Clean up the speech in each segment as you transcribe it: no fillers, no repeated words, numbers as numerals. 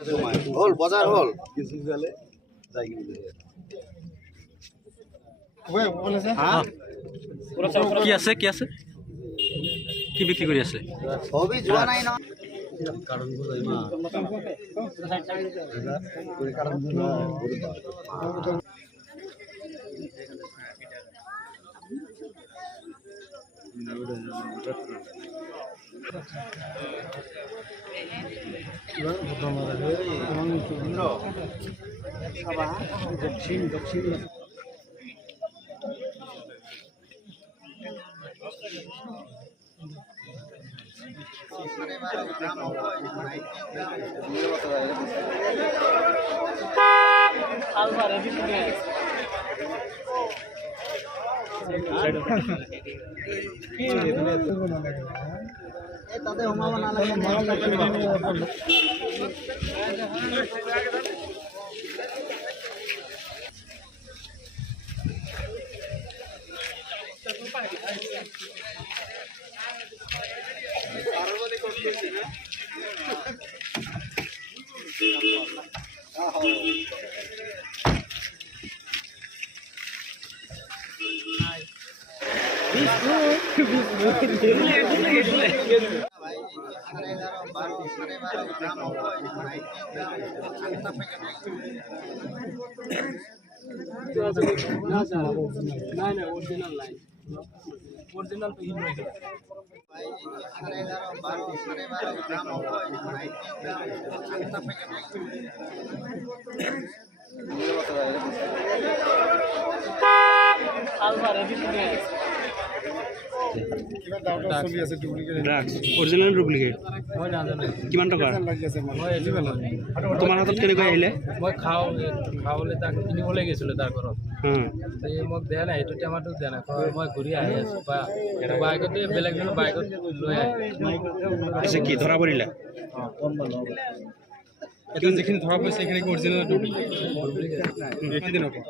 হল বজাৰ হল কিছু গেলে যাই কি আছে কি আছে কি বিক্ৰি কৰি আছে সবই যোৱা নাই ন তাতে সোমাব নালাগে ओरिजिनल पे ही नहीं भाई 11 ग्राम অৰিজিনেল ডুপ্লিকেট কিমান টকা তোমাৰ হাতত কেনেকৈ আহিলে মই খাবলৈ তাক কিনিবলৈ গৈছিলোঁ তাৰ ঘৰত মোক দিয়া নাই এইটো টেমাটো দিয়া নাই মই ঘূৰি আহি আছোঁ বাইকতে বেলেগ বেলেগ বাইকত লৈ পিছে কি ধৰা পৰিলে এতিয়া যিখিনি ধৰা পৰিছে সেইখিনি অৰিজিনেল ডুপ্লিকেট দিনৰ পৰা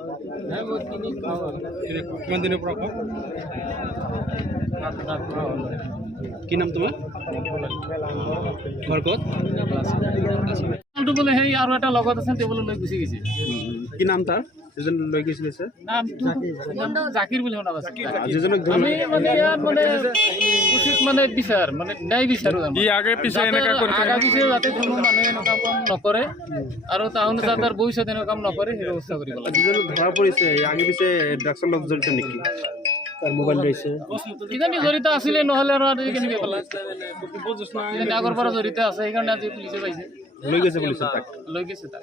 কিমান দিনৰ পৰা কি নাম তোমাৰ ঘৰ ক'ত বোলে সেই আৰু এটা লগত আছে টেবুলত লৈ গুচি গৈছে কি নাম তাৰ যিজন লৈ গৈছিলে নামটো জাকিৰ বুলি শুনা পাইছোঁ যিজনক আমি মানে ইয়াত মানে উচিত মানে বিচাৰ মানে ন্যায় বিচাৰোঁ আগে পিছে যাতে কোনো মানুহে এনেকুৱা কাম নকৰে আৰু তাহোঁতে যাতে ভৱিষ্যত এনেকুৱা কাম নকৰে সেই ব্যৱস্থা কৰিব লাগে যিজনক ধৰা পৰিছে আগে পিছে ড্ৰাগছৰ লগত জড়িত নেকি তাৰ মোবাইল লৈছে কিজানি জড়িত আছিলে নহ'লে আৰু কেনেকৈ পেলাই আগৰ পৰা জড়িত আছে সেইকাৰণে আজি পুলিচে পাইছে লৈ গৈছে পুলিচে তাক লৈ গৈছে তাক